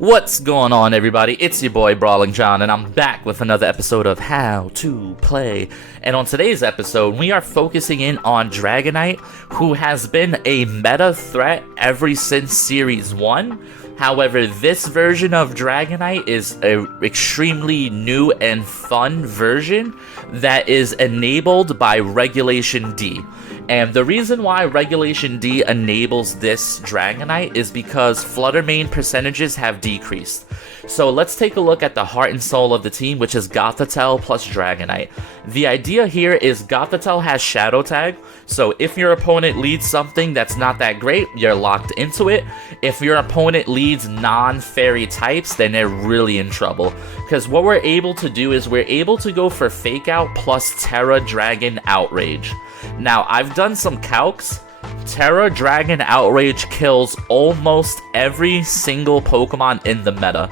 What's going on, everybody? It's your boy Brawling John, and I'm back with another episode of How to Play. And on today's episode, we are focusing in on Dragonite, who has been a meta threat ever since Series 1. However, this version of Dragonite is an extremely new and fun version that is enabled by Regulation D. And the reason why Regulation D enables this Dragonite is because Flutter Mane percentages have decreased. So let's take a look at the heart and soul of the team, which is Gothitelle plus Dragonite. The idea here is Gothitelle has Shadow Tag, so if your opponent leads something that's not that great, you're locked into it. If your opponent leads non-fairy types, then they're really in trouble. Because what we're able to do is we're able to go for Fake Out plus Terra Dragon Outrage. Now, I've done some calcs. Terra Dragon Outrage kills almost every single Pokemon in the meta,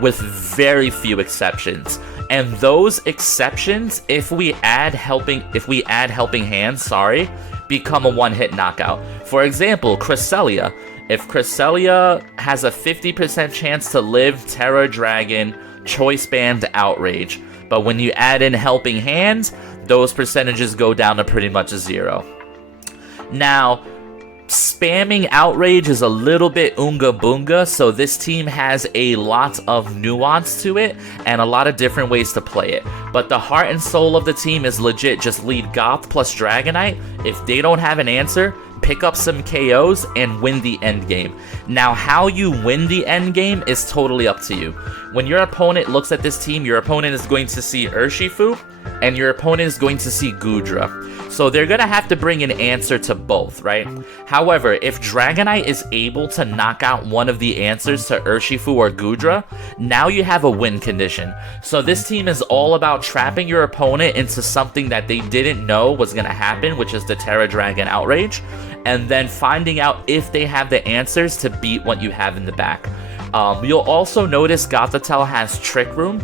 with very few exceptions. And those exceptions, if we add helping hands, become a one-hit knockout. For example, Cresselia. If Cresselia has a 50% chance to live Terra Dragon Choice Band Outrage, but when you add in helping hands, those percentages go down to pretty much 0. Now, spamming Outrage is a little bit unga boonga, so this team has a lot of nuance to it and a lot of different ways to play it. But the heart and soul of the team is legit just lead Goth plus Dragonite. If they don't have an answer, pick up some KOs and win the end game. Now, how you win the end game is totally up to you. When your opponent looks at this team, your opponent is going to see Urshifu, and your opponent is going to see Goodra. So they're going to have to bring an answer to both, right? However, if Dragonite is able to knock out one of the answers to Urshifu or Goodra, now you have a win condition. So this team is all about trapping your opponent into something that they didn't know was going to happen, which is the Terra Dragon Outrage, and then finding out if they have the answers to beat what you have in the back. You'll also notice Gothitelle has Trick Room.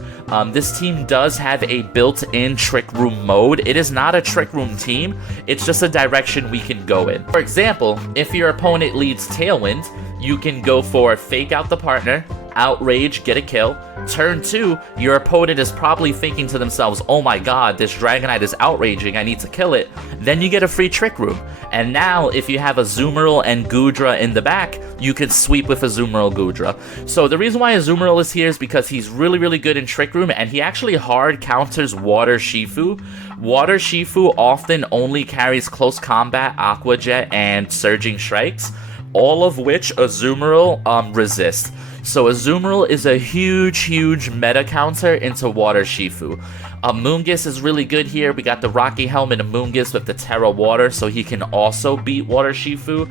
This team does have a built-in Trick Room mode. It is not a Trick Room team, it's just a direction we can go in. For example, if your opponent leads Tailwind, you can go for Fake Out the partner, Outrage, get a kill. Turn 2, your opponent is probably thinking to themselves, oh my god, this Dragonite is outraging, I need to kill it. Then you get a free Trick Room. And now, if you have a Azumarill and Goodra in the back, you can sweep with Azumarill Goodra. So the reason why Azumarill is here is because he's really good in Trick Room, and he actually hard counters Water Shifu. Water Shifu often only carries Close Combat, Aqua Jet, and Surging Strikes, all of which Azumarill resists. So Azumarill is a huge meta counter into Water Shifu. Amoonguss is really good here. We got the Rocky Helmet Amoonguss with the Terra Water, so he can also beat Water Shifu.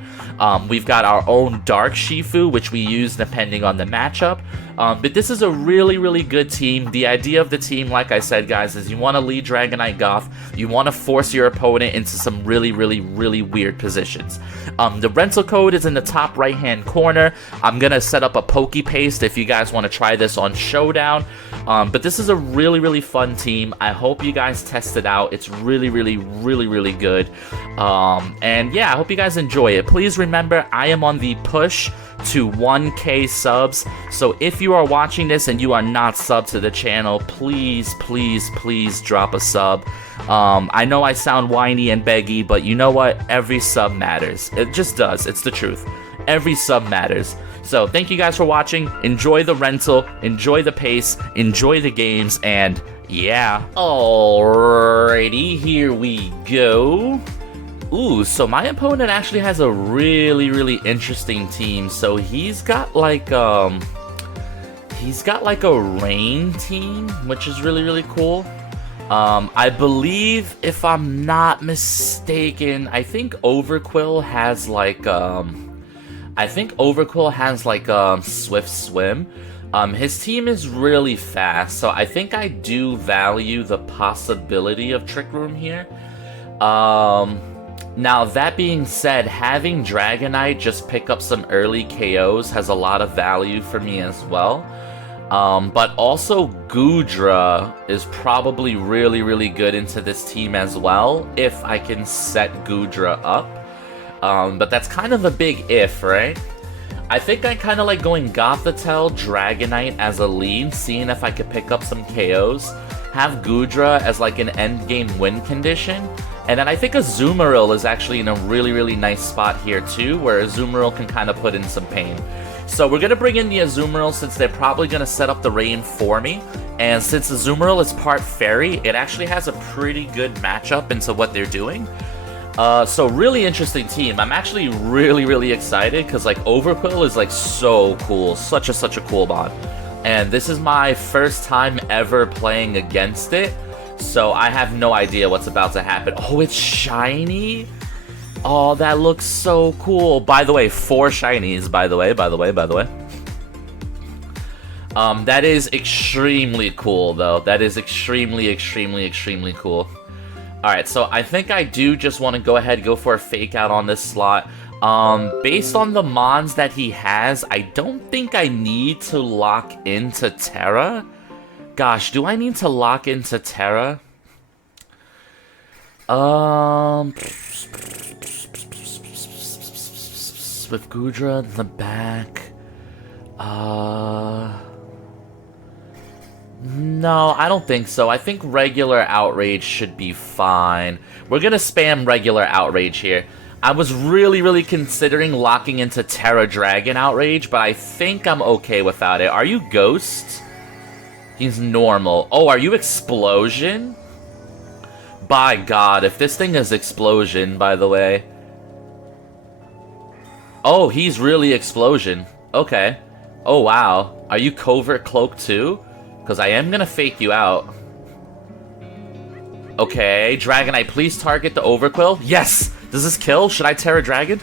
We've got our own Dark Shifu, which we use depending on the matchup. But this is a really good team. The idea of the team, like I said, guys, is you want to lead Dragonite Goth. You want to force your opponent into some really weird positions. The rental code is in the top right-hand corner. I'm going to set up a Poke Paste if you guys want to try this on Showdown. But this is a really fun team. I hope you guys test it out. It's really good. And yeah, I hope you guys enjoy it. Please remember, I am on the push to 1K subs, so if you are watching this and you are not subbed to the channel, please drop a sub. I know I sound whiny and beggy, but you know what? Every sub matters. It just does. It's the truth. Every sub matters. So thank you guys for watching. Enjoy the rental, enjoy the pace, enjoy the games, and yeah. Alrighty, here we go. Ooh, so my opponent actually has a really interesting team. So he's got like a rain team, which is really cool. I believe, if I'm not mistaken, I think Overquill has like Swift Swim. His team is really fast, so I think I do value the possibility of Trick Room here. Now, that being said, having Dragonite just pick up some early KOs has a lot of value for me as well. But also Goodra is probably really good into this team as well, if I can set Goodra up. But that's kind of a big if, right? I think I kind of like going Gothitelle, Dragonite as a lead, seeing if I could pick up some KOs, have Goodra as like an endgame win condition, and then I think Azumarill is actually in a really, really nice spot here too, where Azumarill can kind of put in some pain. So we're going to bring in the Azumarill since they're probably going to set up the rain for me, and since Azumarill is part Fairy, it actually has a pretty good matchup into what they're doing. So really interesting team. I'm actually really, really excited because like Overqwil is like so cool. Such a cool mod. And this is my first time ever playing against it. So I have no idea what's about to happen. Oh, it's shiny? Oh, that looks so cool. By the way, 4 shinies, by the way. That is extremely cool though. That is extremely cool. Alright, so I think I do just want to go ahead and go for a fake out on this slot. Based on the mons that he has, I don't think I need to lock into Terra. Gosh, do I need to lock into Terra? With Goodra in the back. No, I don't think so. I think regular Outrage should be fine. We're gonna spam regular Outrage here. I was really considering locking into Terra Dragon Outrage, but I think I'm okay without it. Are you Ghost? He's normal. Oh, are you Explosion? By God, if this thing is Explosion, by the way. Oh, he's really Explosion. Okay. Oh, wow. Are you Covert Cloak too? Because I am going to fake you out. Okay, Dragonite, please target the Overqwil. Yes! Does this kill? Should I Terra Dragon?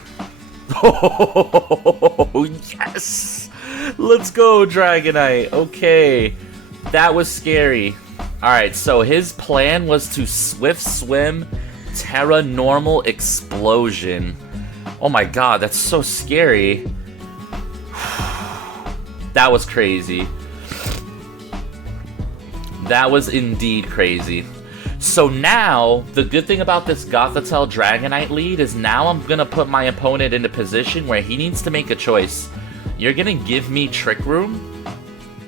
Oh, yes! Let's go, Dragonite. Okay. That was scary. Alright, so his plan was to Swift Swim, Terra Normal Explosion. Oh my god, that's so scary. That was crazy. That was indeed crazy. So now, the good thing about this Gothitelle Dragonite lead is now I'm going to put my opponent in a position where he needs to make a choice. You're going to give me Trick Room,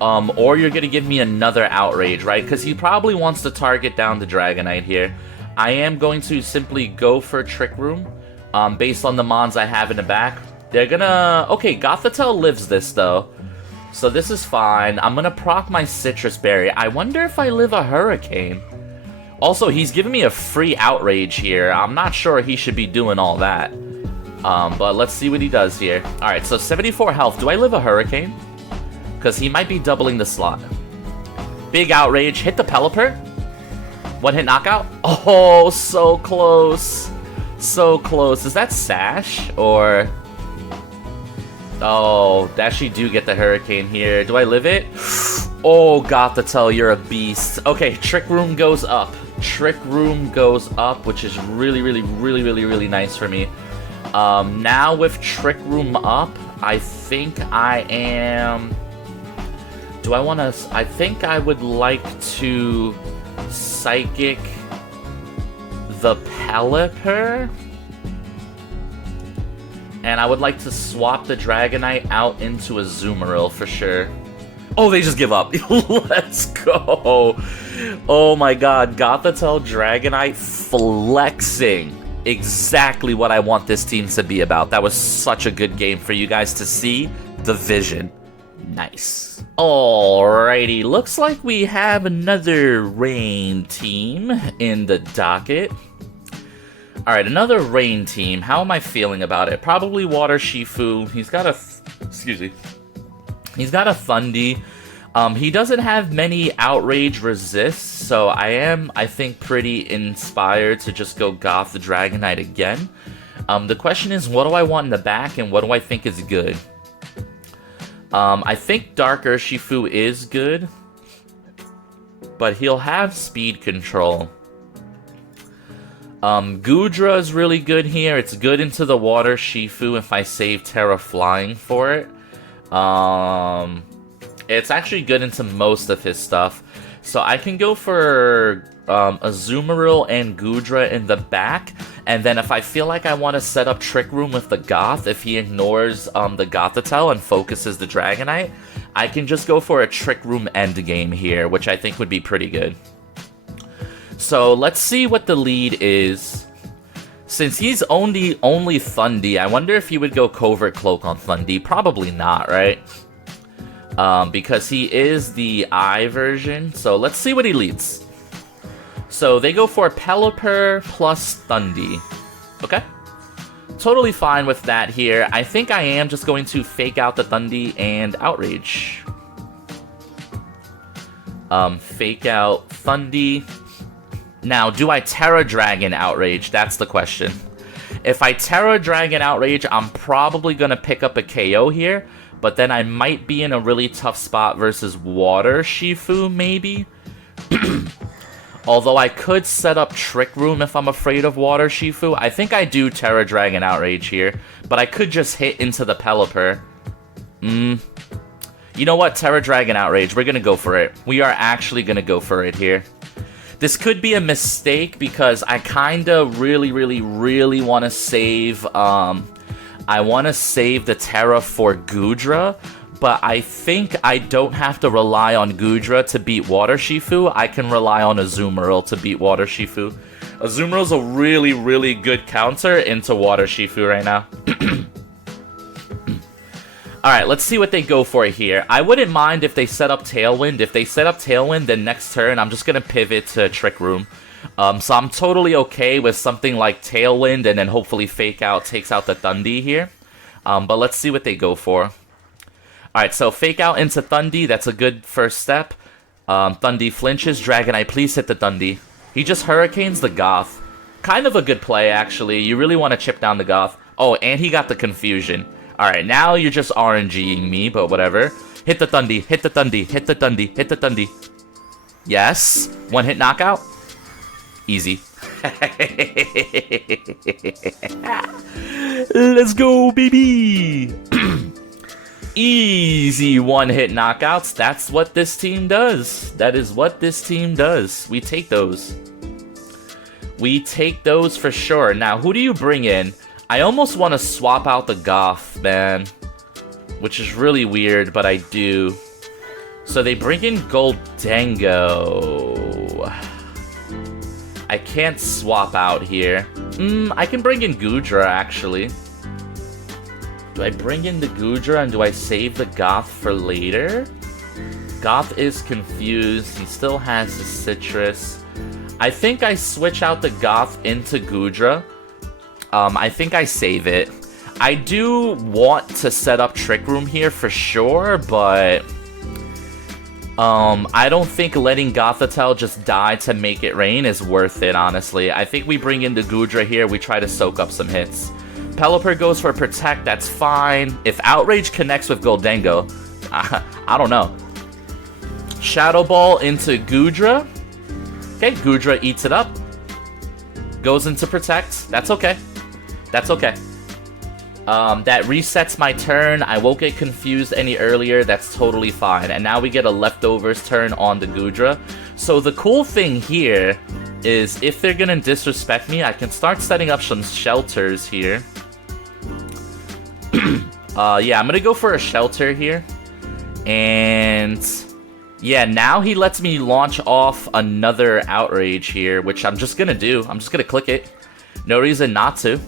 or you're going to give me another Outrage, right? Because he probably wants to target down the Dragonite here. I am going to simply go for Trick Room, based on the mons I have in the back. They're going to... Okay, Gothitelle lives this, though. So this is fine. I'm gonna proc my Citrus Berry. I wonder if I live a Hurricane. Also, he's giving me a free Outrage here. I'm not sure he should be doing all that. But let's see what he does here. Alright, so 74 health. Do I live a Hurricane? Because he might be doubling the slot. Big Outrage. Hit the Pelipper. One hit knockout. Oh, so close. So close. Is that Sash? Or... Oh, actually do get the Hurricane here. Do I live it? Oh, Gothitelle, you're a beast. Okay, Trick Room goes up. Trick Room goes up, which is really nice for me. Now with Trick Room up, I think I am... Do I want to... I think I would like to Psychic the Pelipper. And I would like to swap the Dragonite out into a Azumarill for sure. Oh, they just give up. Let's go. Oh my god. Gothitelle Dragonite flexing. Exactly what I want this team to be about. That was such a good game for you guys to see. The vision. Nice. Alrighty. Looks like we have another Rain team in the docket. Alright, another Rain team. How am I feeling about it? Probably Water Shifu. He's got a... Excuse me. He's got a Thundy. He doesn't have many Outrage resists, so I am, I think, pretty inspired to just go Goth the Dragonite again. The question is, what do I want in the back, and what do I think is good? I think Dark Urshifu is good, but he'll have speed control. Goodra is really good here. It's good into the Water Shifu if I save Terra Flying for it. It's actually good into most of his stuff. So I can go for Azumarill and Goodra in the back. And then if I feel like I want to set up Trick Room with the Goth, if he ignores the Gothitelle and focuses the Dragonite, I can just go for a Trick Room endgame here, which I think would be pretty good. So let's see what the lead is. Since he's only Thundy, I wonder if he would go Covert Cloak on Thundy. Probably not, right? Because he is the I version. So let's see what he leads. So they go for Pelipper plus Thundy. Okay. Totally fine with that here. I think I am just going to fake out the Thundy and Outrage. Fake out Thundy. Now, do I Terra Dragon Outrage? That's the question. If I Terra Dragon Outrage, I'm probably going to pick up a KO here, but then I might be in a really tough spot versus Water Shifu, maybe? Although I could set up Trick Room if I'm afraid of Water Shifu. I think I do Terra Dragon Outrage here, but I could just hit into the Pelipper. You know what? Terra Dragon Outrage. We're going to go for it. We are actually going to go for it here. This could be a mistake because I kind of really want to save, I want to save the Terra for Goodra, but I think I don't have to rely on Goodra to beat Water Shifu. I can rely on Azumarill to beat Water Shifu. Azumarill's a really good counter into Water Shifu right now. Alright, let's see what they go for here. I wouldn't mind if they set up Tailwind. If they set up Tailwind, then next turn, I'm just going to pivot to Trick Room. So I'm totally okay with something like Tailwind, and then hopefully Fake Out takes out the Thundy here. But let's see what they go for. Alright, so Fake Out into Thundy. That's a good first step. Thundy flinches. Dragonite, please hit the Thundy. He just Hurricanes the Goth. Kind of a good play, actually. You really want to chip down the Goth. Oh, and he got the Confusion. Alright, now you're just RNGing me, but whatever. Hit the Thundy, hit the Thundy, hit the Thundy, hit the Thundy. Yes. One hit knockout. Easy. Let's go, baby. Easy one hit knockouts. That's what this team does. That is what this team does. We take those. We take those for sure. Now, who do you bring in? I almost want to swap out the Goth, man. Which is really weird, but I do. So they bring in Goldango. I can't swap out here. I can bring in Goodra, actually. Do I bring in the Goodra and do I save the Goth for later? Goth is confused. He still has his Citrus. I think I switch out the Goth into Goodra. I think I save it. I do want to set up Trick Room here for sure, but I don't think letting Gothitelle just die to make it rain is worth it, honestly. I think we bring in the Goodra here, we try to soak up some hits. Pelipper goes for Protect, that's fine. If Outrage connects with Goldango, I don't know. Shadow Ball into Goodra. Okay, Goodra eats it up. Goes into Protect, that's okay. That's okay. That resets my turn. I won't get confused any earlier. That's totally fine. And now we get a leftovers turn on the Goodra. So the cool thing here is if they're gonna disrespect me, I can start setting up some shelters here. Yeah, I'm gonna go for a shelter here. And yeah, now he lets me launch off another Outrage here, which I'm just gonna do. I'm just gonna click it. No reason not to.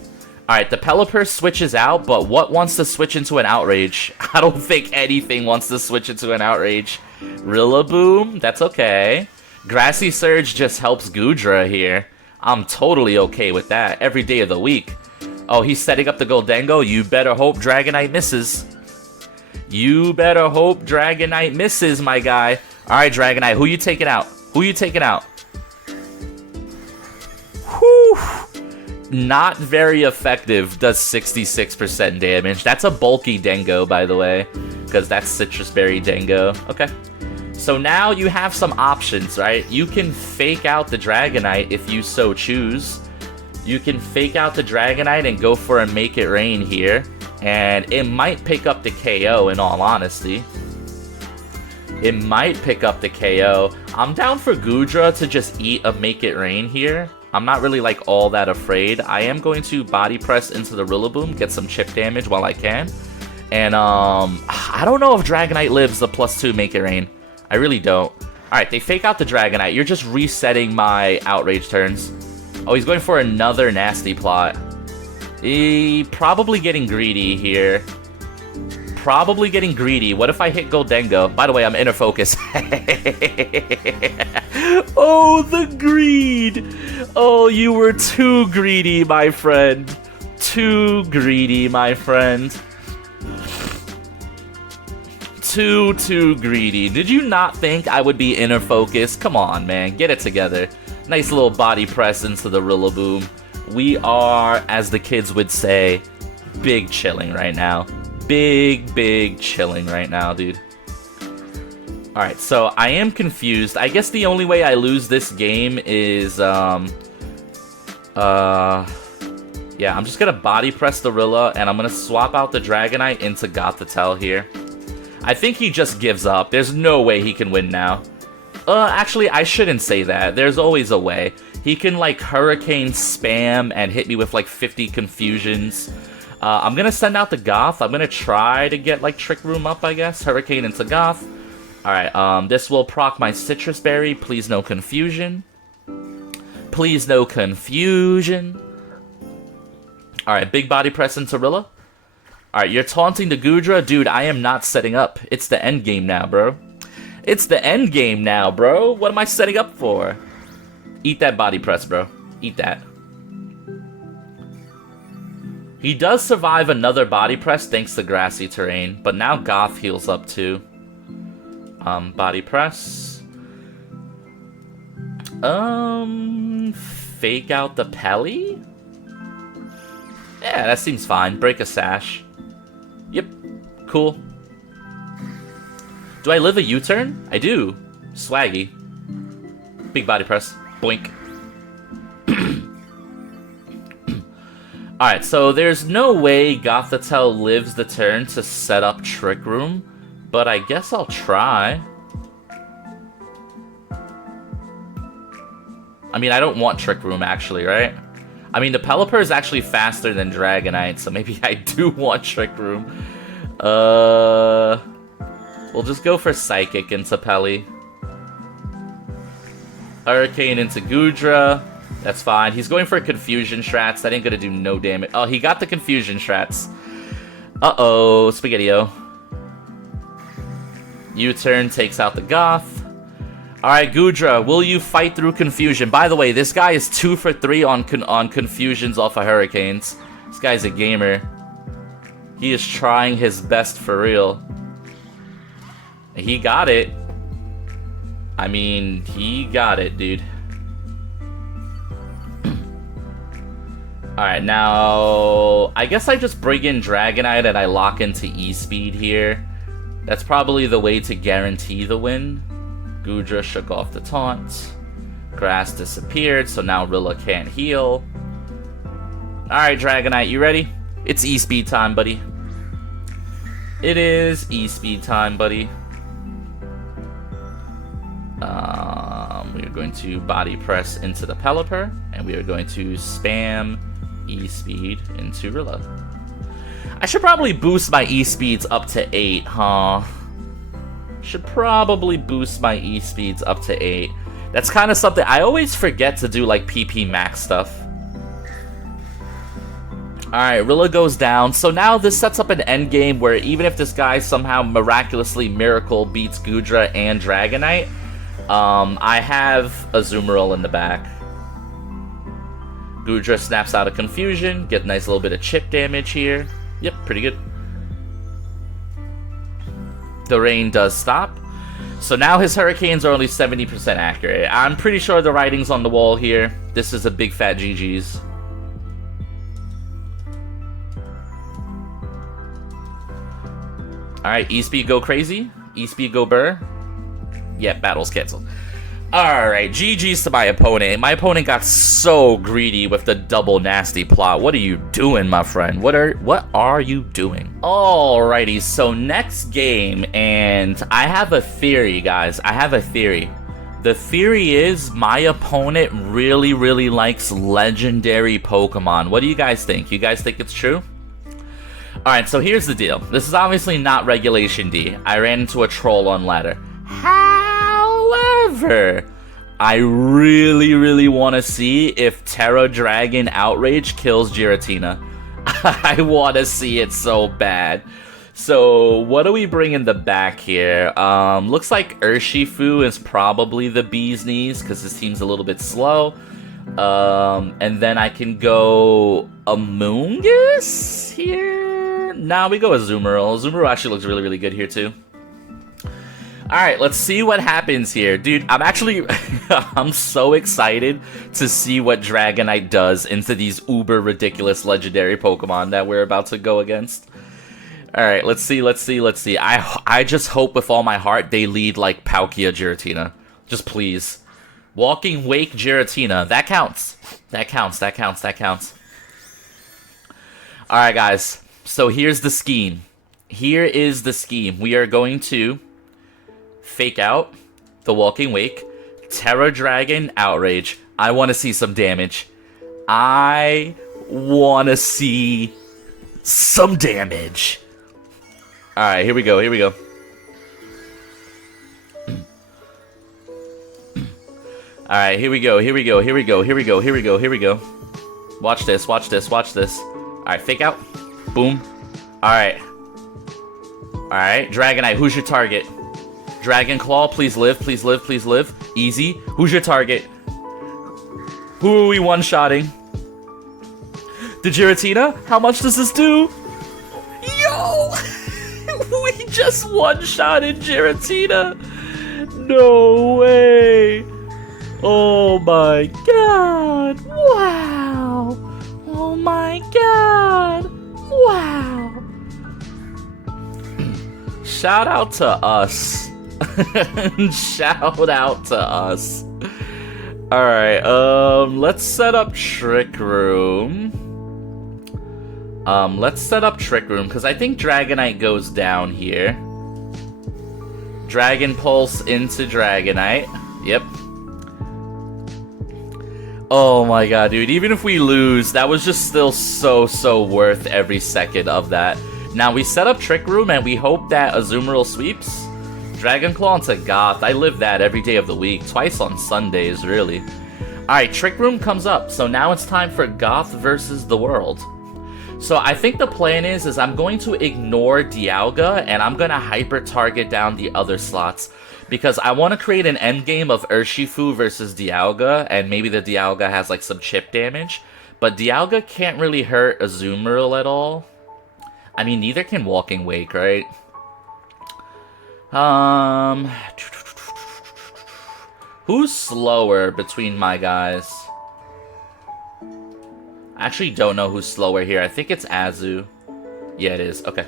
Alright, the Pelipper switches out, but what wants to switch into an Outrage? I don't think anything wants to switch into an Outrage. Rillaboom? That's okay. Grassy Surge just helps Goodra here. I'm totally okay with that. Every day of the week. Oh, he's setting up the Goldango? You better hope Dragonite misses. You better hope Dragonite misses, my guy. Alright, Dragonite, who you taking out? Who you taking out? Whew. Not very effective, does 66% damage. That's a bulky Dengo, by the way, because that's Citrus Berry Dengo. Okay. So now you have some options, right? You can fake out the Dragonite if you so choose. You can fake out the Dragonite and go for a Make It Rain here. And it might pick up the KO, in all honesty. It might pick up the KO. I'm down for Goodra to just eat a Make It Rain here. I'm not really like all that afraid. I am going to body press into the Rillaboom, get some chip damage while I can. And I don't know if Dragonite lives the +2 Make It Rain. I really don't. Alright, they fake out the Dragonite. You're just resetting my Outrage turns. Oh, he's going for another nasty plot. He probably getting greedy here. Probably getting greedy. What if I hit Goldengo? By the way, I'm inner focus. Oh, the greed. Oh, you were too greedy, my friend. Too greedy, my friend. Too greedy. Did you not think I would be inner focus? Come on, man. Get it together. Nice little body press into the Rillaboom. We are, as the kids would say, big chilling right now. Big chilling right now, dude. Alright, so I am confused. I guess the only way I lose this game is, yeah, I'm just gonna body press the Rilla, and I'm gonna swap out the Dragonite into Gothitelle here. I think he just gives up. There's no way he can win now. Actually, I shouldn't say that. There's always a way. He can, like, Hurricane spam and hit me with, like, 50 confusions. I'm gonna send out the Goth. I'm gonna try to get, like, Trick Room up, I guess. Hurricane into Goth. Alright, this will proc my Citrus Berry. Please no confusion. Please no confusion. Alright, big body press into Rilla. Alright, you're taunting the Goodra? Dude, I am not setting up. It's the end game now, bro. It's the end game now, bro. What am I setting up for? Eat that body press, bro. Eat that. He does survive another body press thanks to grassy terrain, but now Goth heals up too. Body press. Fake out the Pelly? Yeah, that seems fine. Break a Sash. Yep. Cool. Do I live a U-turn? I do. Swaggy. Big body press. Boink. Alright, so there's no way Gothitelle lives the turn to set up Trick Room, but I guess I'll try. I mean, I don't want Trick Room, actually, right? I mean, the Pelipper is actually faster than Dragonite, so maybe I do want Trick Room. We'll just go for Psychic into Pelly. Hurricane into Goodra. That's fine. He's going for Confusion Strats. That ain't gonna do no damage. Oh, he got the Confusion Strats. Uh-oh, Spaghetti-O. U-turn takes out the Goth. Alright, Goodra, will you fight through Confusion? By the way, this guy is 2 for 3 on Confusions off of Hurricanes. This guy's a gamer. He is trying his best for real. He got it. I mean, he got it, dude. Alright, now, I guess I just bring in Dragonite and I lock into E-Speed here. That's probably the way to guarantee the win. Goodra shook off the taunt. Grass disappeared, so now Rilla can't heal. Alright, Dragonite, you ready? It's E-Speed time, buddy. It is E-Speed time, buddy. We are going to body press into the Pelipper, and we are going to spam E-Speed into Rilla. I should probably boost my E-Speeds up to 8, huh? Should probably boost my E-Speeds up to 8. That's kind of something I always forget to do, like PP max stuff. Alright, Rilla goes down. So now this sets up an end game where even if this guy somehow miraculously miracle beats Goodra and Dragonite, I have Azumarill in the back. Goodra snaps out of Confusion, get a nice little bit of chip damage here. Yep, pretty good. The rain does stop. So now his Hurricanes are only 70% accurate. I'm pretty sure the writing's on the wall here. This is a big fat GG's. Alright, E-Speed go crazy. E-Speed go burr. Yeah, battle's canceled. Alright, GG's to my opponent. My opponent got so greedy with the double nasty plot. What are you doing, my friend? What are you doing? Alrighty, so next game, and I have a theory, guys. I have a theory. The theory is my opponent really, really likes legendary Pokemon. What do you guys think? You guys think it's true? Alright, so here's the deal. This is obviously not Regulation D. I ran into a troll on ladder. However, I really, really want to see if Terra Dragon Outrage kills Giratina. I want to see it so bad. So, what do we bring in the back here? Looks like Urshifu is probably the bee's knees, because this team's a little bit slow. And then I can go Amoonguss here? Nah, we go Azumarill. Azumarill actually looks really, really good here, too. Alright, let's see what happens here. Dude, I'm actually... I'm so excited to see what Dragonite does into these uber ridiculous legendary Pokemon that we're about to go against. Alright, let's see. I just hope with all my heart they lead like Palkia Giratina. Just please. Walking Wake Giratina. That counts. That counts. Alright, guys. So here's the scheme. Here is the scheme. We are going to fake out the Walking Wake. Terra Dragon Outrage. I want to see some damage. I want to see some damage. Alright, here we go. Alright, here we go. Watch this. Alright, fake out. Boom. Alright, Dragonite, who's your target? Dragon Claw, please live. Easy. Who's your target? Who are we one-shotting? The Giratina? How much does this do? Yo! We just one-shotted Giratina! No way! Oh my god! Wow! Oh my god! Wow! Shout out to us. Shout out to us. Alright, let's set up Trick Room. Because I think Dragonite goes down here. Dragon Pulse into Dragonite. Yep. Oh my god, dude. Even if we lose, that was just still so worth every second of that. Now, we set up Trick Room, and we hope that Azumarill sweeps. Dragon Claw into Goth. I live that every day of the week. Twice on Sundays, really. Alright, Trick Room comes up. So now it's time for Goth versus the world. So I think the plan is I'm going to ignore Dialga, and I'm going to hyper-target down the other slots. Because I want to create an endgame of Urshifu versus Dialga, and maybe the Dialga has like some chip damage. But Dialga can't really hurt Azumarill at all. I mean, neither can Walking Wake, right? Who's slower between my guys? I actually don't know who's slower here. I think it's Azu. Yeah, it is. Okay.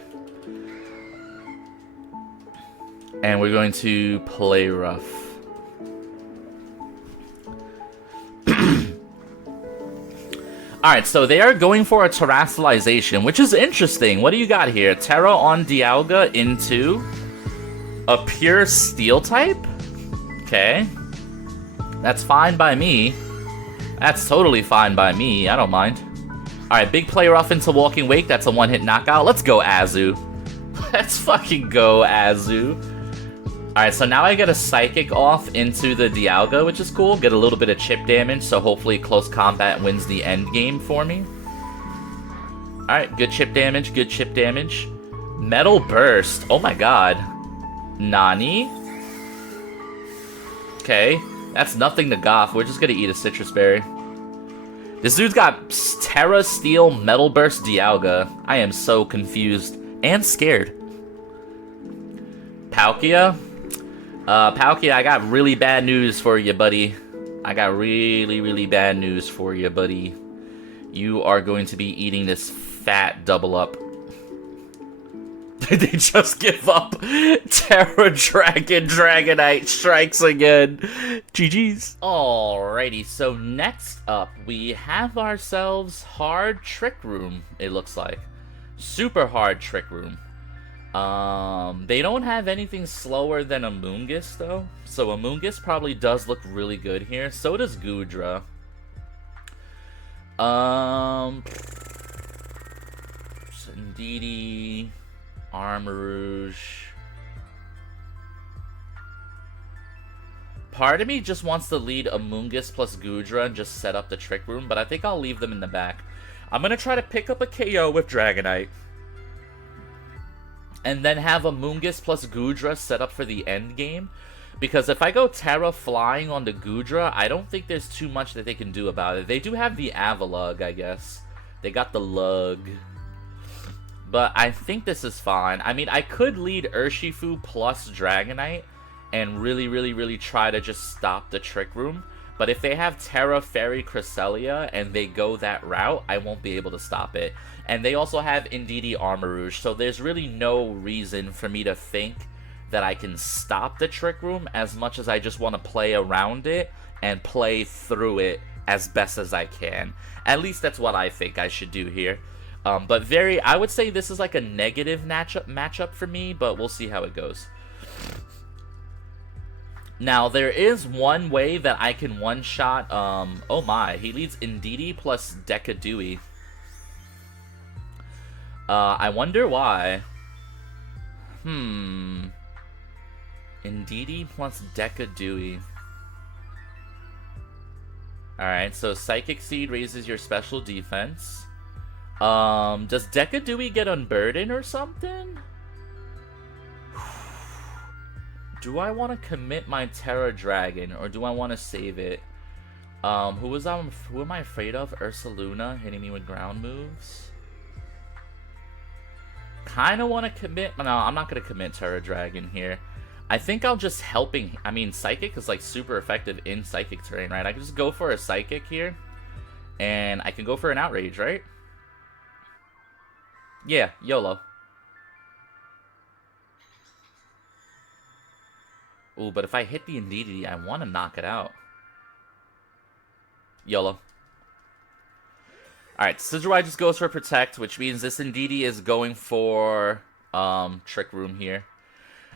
And we're going to play rough. Alright, so they are going for a Terastallization, which is interesting. What do you got here? Terra on Dialga into a pure Steel type? Okay. That's fine by me. That's totally fine by me. I don't mind. Alright, big play rough into Walking Wake. That's a one-hit knockout. Let's go, Azu. Let's fucking go, Azu. Alright, so now I get a Psychic off into the Dialga, which is cool. Get a little bit of chip damage, so hopefully close combat wins the end game for me. Alright, good chip damage, good chip damage. Metal Burst. Oh my god. Nani? Okay, that's nothing to Goth. We're just gonna eat a Citrus Berry. This dude's got Terra, Steel, Metal Burst, Dialga. I am so confused and scared. Palkia? Palkia, I got really bad news for you, buddy. I got really bad news for you, buddy. You are going to be eating this fat double up. Did they just give up? Terra Dragon Dragonite strikes again. GG's. Alrighty, so next up, we have ourselves Hard Trick Room, it looks like. Super Hard Trick Room. They don't have anything slower than Amoonguss, though. So Amoonguss probably does look really good here. So does Goodra. Indeedee, Armarouge. Part of me just wants to lead Amoonguss plus Goodra and just set up the Trick Room, but I think I'll leave them in the back. I'm gonna try to pick up a KO with Dragonite. And then have Amoonguss plus Goodra set up for the end game. Because if I go Terra Flying on the Goodra, I don't think there's too much that they can do about it. They do have the Avalugg, I guess. They got the Lug. But I think this is fine. I mean, I could lead Urshifu plus Dragonite and really try to just stop the Trick Room. But if they have Terra, Fairy, Cresselia, and they go that route, I won't be able to stop it. And they also have Indeedee, Armarouge, so there's really no reason for me to think that I can stop the Trick Room as much as I just want to play around it and play through it as best as I can. At least that's what I think I should do here. But I would say this is like a negative matchup for me, but we'll see how it goes. Now, there is one way that I can one-shot, oh my, he leads Indeedee plus Decadewey. I wonder why. Indeedee plus Decadewey. Alright, so Psychic Seed raises your special defense. Does Decadewey get Unburdened or something? Do I want to commit my Terra Dragon, or do I want to save it? Who am I afraid of? Ursaluna hitting me with ground moves? Kind of want to commit... No, I'm not going to commit Terra Dragon here. I think I'll just helping... I mean, Psychic is, like, super effective in Psychic terrain, right? I can just go for a Psychic here. And I can go for an Outrage, right? Yeah, YOLO. Ooh, but if I hit the Indeedee, I want to knock it out. YOLO. Alright, Sidgewai just goes for Protect, which means this Indeedee is going for Trick Room here.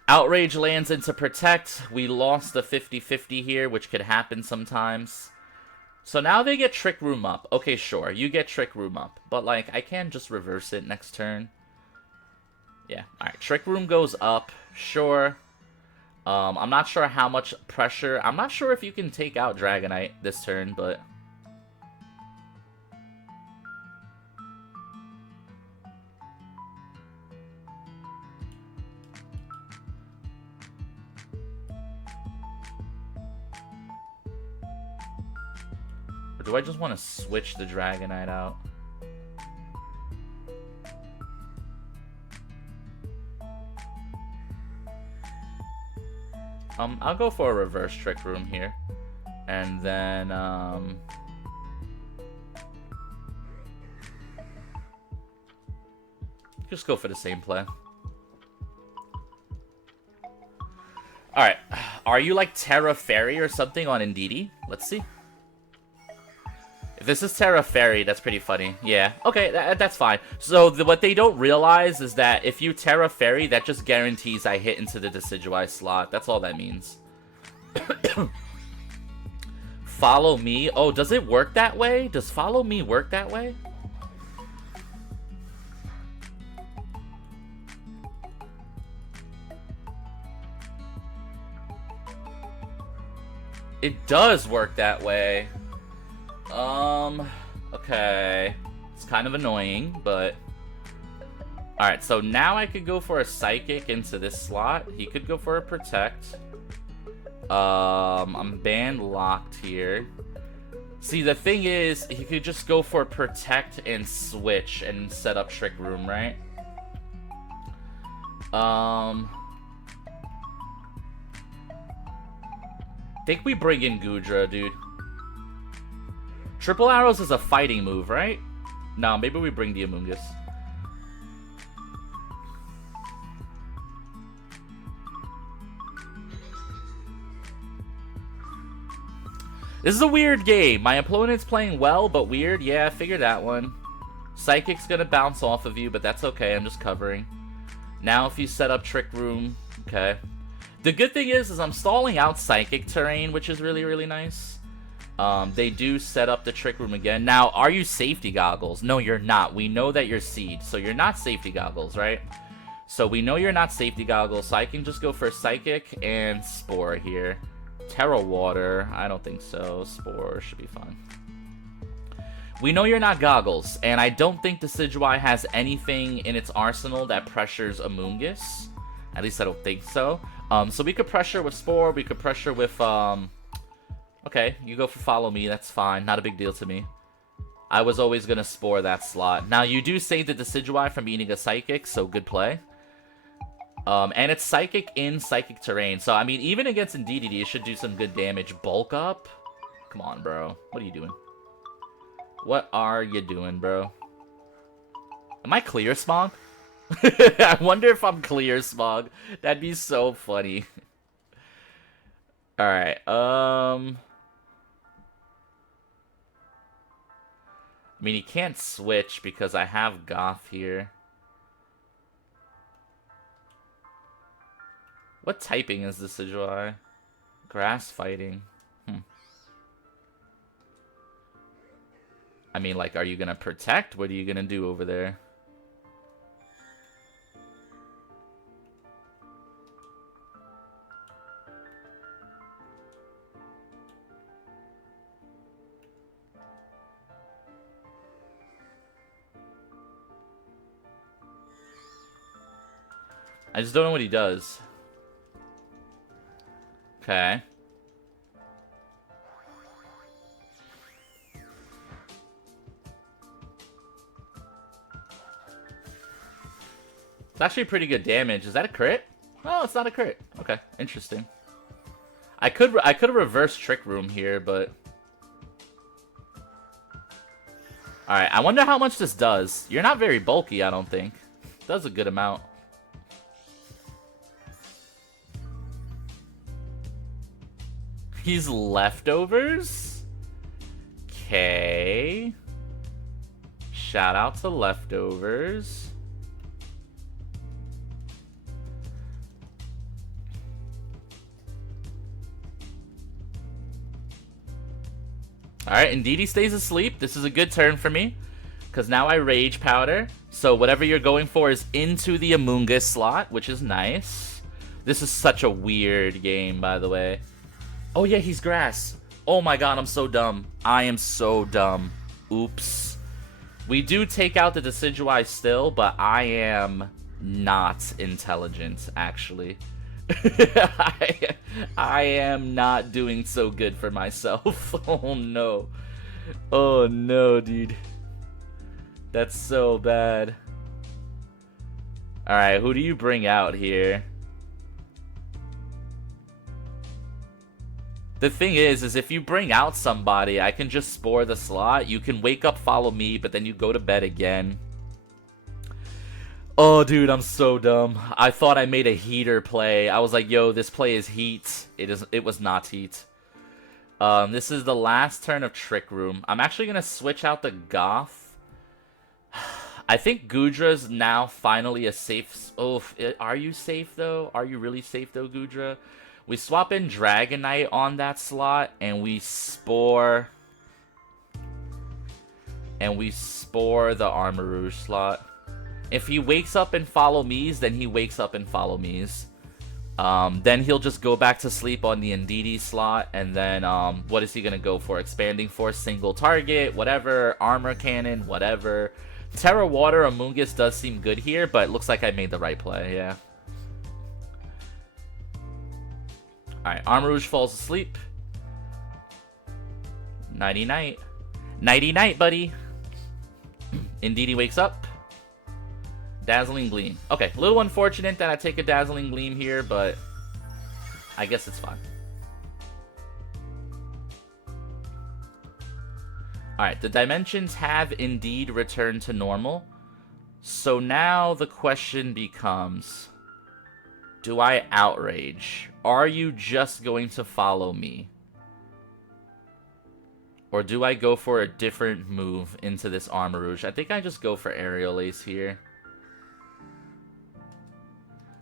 Outrage lands into Protect. We lost the 50-50 here, which could happen sometimes. So now they get Trick Room up. Okay, sure, you get Trick Room up. But, like, I can just reverse it next turn. Yeah, alright, Trick Room goes up. Sure. I'm not sure how much pressure... I'm not sure if you can take out Dragonite this turn, but... Or do I just want to switch the Dragonite out? I'll go for a reverse Trick Room here. And then, just go for the same play. Alright. Are you like Terra Fairy or something on Indeedee? Let's see. If this is Terra Fairy, that's pretty funny. Yeah, okay, that's fine. So what they don't realize is that if you Terra Fairy, that just guarantees I hit into the Decidueye slot. That's all that means. Follow me? Oh, does it work that way? Does Follow Me work that way? It does work that way. Okay. It's kind of annoying, but... Alright, so now I could go for a Psychic into this slot. He could go for a Protect. I'm band locked here. See, the thing is, he could just go for Protect and switch and set up Trick Room, right? I think we bring in Goodra, dude. Triple Arrows is a fighting move, right? No, maybe we bring the Amoonguss. This is a weird game. My opponent's playing well, but weird. Yeah, I figured that one. Psychic's gonna bounce off of you, but that's okay. I'm just covering. Now if you set up Trick Room, okay. The good thing is I'm stalling out Psychic Terrain, which is really, really nice. They do set up the Trick Room again. Now, are you Safety Goggles? No, you're not. We know that you're Seed, so you're not Safety Goggles, right? So we know you're not Safety Goggles, so I can just go for Psychic and Spore here. Terra Water, I don't think so. Spore should be fine. We know you're not Goggles, and I don't think Decidueye has anything in its arsenal that pressures Amoonguss. At least I don't think so. So we could pressure with Spore, we could pressure with, okay, you go for Follow Me, that's fine. Not a big deal to me. I was always going to Spore that slot. Now, you do save the Decidueye from eating a Psychic, so good play. And it's Psychic in Psychic Terrain. So, I mean, even against Indeedee, it should do some good damage. Bulk up? Come on, bro. What are you doing? What are you doing, bro? Am I Clear Smog? I wonder if I'm Clear Smog. That'd be so funny. Alright, I mean, he can't switch because I have Goth here. What typing is this Decidueye? Grass fighting. I mean, like, are you gonna protect? What are you gonna do over there? I just don't know what he does. Okay. It's actually pretty good damage. Is that a crit? Oh, it's not a crit. Okay, interesting. I could have reversed Trick Room here, but all right. I wonder how much this does. You're not very bulky, I don't think. It does a good amount. He's Leftovers? Okay. Shout out to Leftovers. Alright, Indeedee stays asleep. This is a good turn for me, because now I Rage Powder. So whatever you're going for is into the Amoonguss slot, which is nice. This is such a weird game, by the way. Oh yeah, he's Grass. Oh my god, I'm so dumb. I am so dumb. Oops. We do take out the Decidueye still, but I am not intelligent, actually. I am not doing so good for myself. Oh no. Oh no, dude. That's so bad. Alright, who do you bring out here? The thing is if you bring out somebody, I can just Spore the slot. You can wake up, Follow Me, but then you go to bed again. Oh, dude, I'm so dumb. I thought I made a heater play. I was like, yo, this play is heat. It was not heat. This is the last turn of Trick Room. I'm actually going to switch out the Goth. I think Goodra's now finally a safe... Oh, are you safe, though? Are you really safe, though, Goodra? We swap in Dragonite on that slot, and we Spore... And we Spore the Armarouge slot. If he wakes up and Follow Me's, then he wakes up and Follow Me's. Then he'll just go back to sleep on the Indeedee slot, and then what is he going to go for? Expanding Force, single target, whatever, Armor Cannon, whatever. Terra Water, Amoonguss does seem good here, but it looks like I made the right play, yeah. Alright, Armarouge falls asleep. Nighty-night. Nighty-night, buddy. Indeedee wakes up. Dazzling Gleam. Okay, a little unfortunate that I take a Dazzling Gleam here, but I guess it's fine. Alright, the dimensions have indeed returned to normal. So now the question becomes, do I Outrage? Are you just going to Follow Me? Or do I go for a different move into this Armarouge? I think I just go for Aerial Ace here.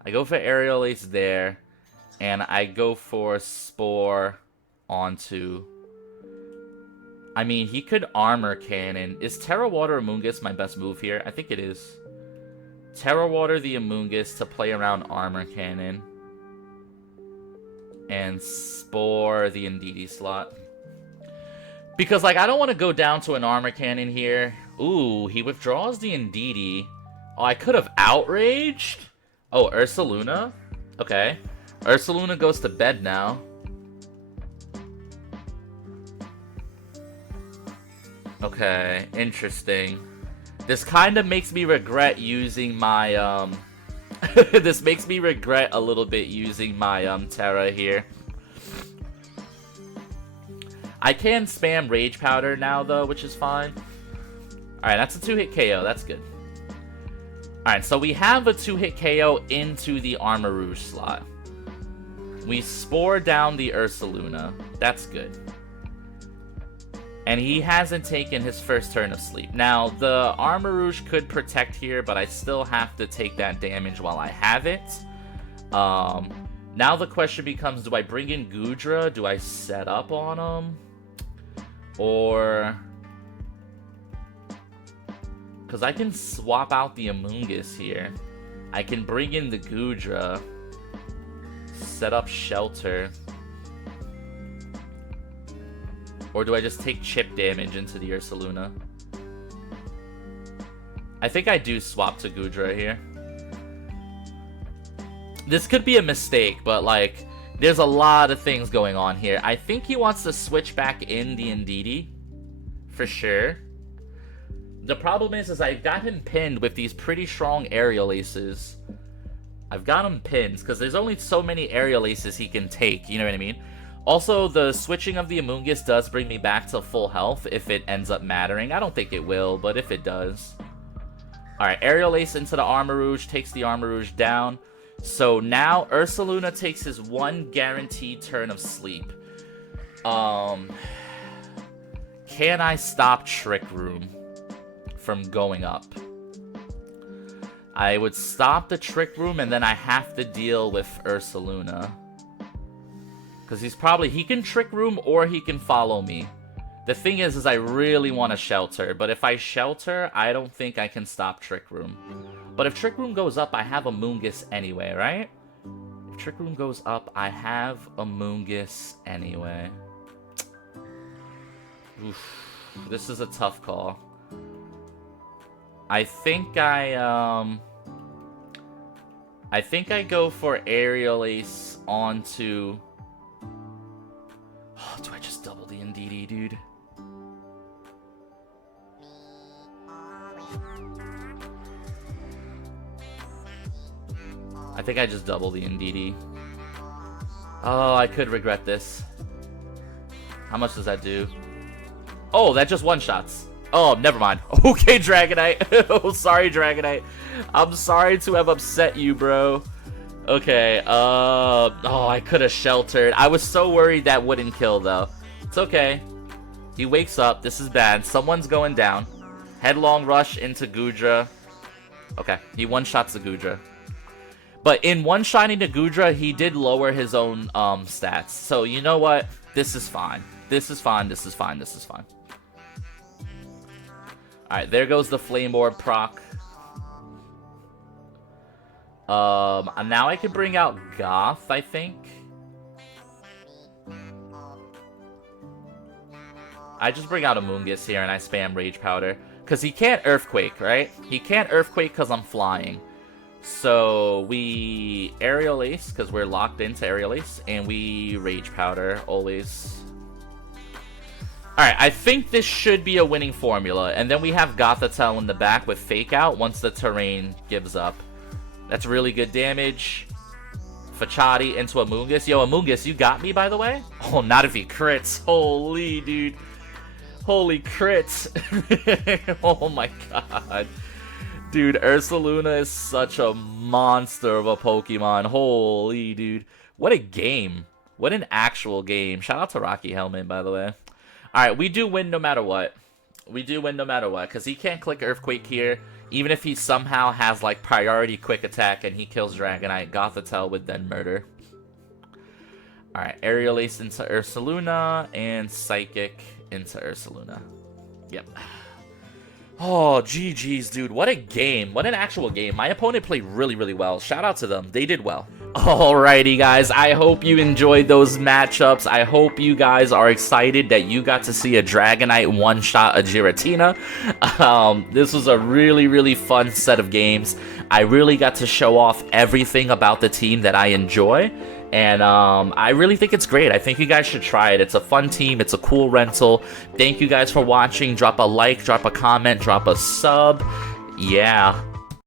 I go for Aerial Ace there. And I go for Spore onto... I mean, he could Armor Cannon. Is Terra Water Amoonguss my best move here? I think it is. Terra Water the Amoonguss to play around Armor Cannon. And Spore the Indeedee slot. Because, like, I don't want to go down to an Armor Cannon here. Ooh, he withdraws the Indeedee. Oh, I could have Outraged? Oh, Ursaluna? Okay. Ursaluna goes to bed now. Okay, interesting. This kind of makes me regret using my, this makes me regret a little bit using my, Terra here. I can spam Rage Powder now, though, which is fine. Alright, that's a 2-hit KO. That's good. Alright, so we have a 2-hit KO into the Armarouge slot. We Spore down the Ursaluna. That's good. And he hasn't taken his first turn of sleep. Now, the Armarouge could protect here, but I still have to take that damage while I have it. Now the question becomes, do I bring in Goodra? Do I set up on him? Or... because I can swap out the Amoonguss here. I can bring in the Goodra. Set up Shelter. Or do I just take chip damage into the Ursaluna? I think I do swap to Goodra here. This could be a mistake, but like, there's a lot of things going on here. I think he wants to switch back in the Indeedee. For sure. The problem is I've got him pinned with these pretty strong Aerial Aces. I've got him pinned, because there's only so many Aerial Aces he can take, you know what I mean? Also, the switching of the Amoonguss does bring me back to full health if it ends up mattering. I don't think it will, but if it does. Alright, Aerial Ace into the Armarouge, takes the Armarouge down. So now Ursaluna takes his one guaranteed turn of sleep. Can I stop Trick Room from going up? I would stop the Trick Room, and then I have to deal with Ursaluna. Because he can Trick Room or he can follow me. The thing is I really want to Shelter, but if I Shelter, I don't think I can stop Trick Room. But if Trick Room goes up, I have Amoonguss anyway, right? If Trick Room goes up, I have Amoonguss anyway. Oof, this is a tough call. I think I go for Aerial Ace onto... oh, do I just double the Indeedee, dude? I think I just double the Indeedee. Oh, I could regret this. How much does that do? Oh, that just one-shots. Oh, never mind. Okay, Dragonite. Oh, sorry, Dragonite. I'm sorry to have upset you, bro. Okay, oh, I could have Sheltered. I was so worried that wouldn't kill, though. It's okay. He wakes up. This is bad. Someone's going down. Headlong Rush into Goodra. Okay, he one-shots the Goodra. But in one-shotting the Goodra, he did lower his own stats. So, you know what? This is fine. This is fine. This is fine. This is fine. Alright, there goes the Flame Orb proc. Now I can bring out Goth, I think. I just bring out Amoonguss here and I spam Rage Powder. Because he can't Earthquake, right? He can't Earthquake because I'm flying. So we Aerial Ace, because we're locked into Aerial Ace. And we Rage Powder, always. Alright, I think this should be a winning formula. And then we have Gothitelle in the back with Fake Out once the terrain gives up. That's really good damage. Fachati into Amoonguss. Yo, Amoonguss, you got me, by the way? Oh, not if he crits. Holy, dude. Holy crits. Oh my god. Dude, Ursaluna is such a monster of a Pokemon. Holy, dude. What a game. What an actual game. Shout out to Rocky Helmet, by the way. Alright, we do win no matter what. We do win no matter what, because he can't click Earthquake here. Even if he somehow has, like, priority quick attack and he kills Dragonite, Gothitelle would then murder. Alright, Aerial Ace into Ursaluna, and Psychic into Ursaluna. Yep. Oh, GG's, dude. What a game. What an actual game. My opponent played really, really well. Shout out to them. They did well. Alrighty, guys. I hope you enjoyed those matchups. I hope you guys are excited that you got to see a Dragonite one-shot a Giratina. This was a really, really fun set of games. I really got to show off everything about the team that I enjoy. And I really think it's great. I think you guys should try it. It's a fun team. It's a cool rental. Thank you guys for watching. Drop a like, drop a comment, drop a sub. Yeah.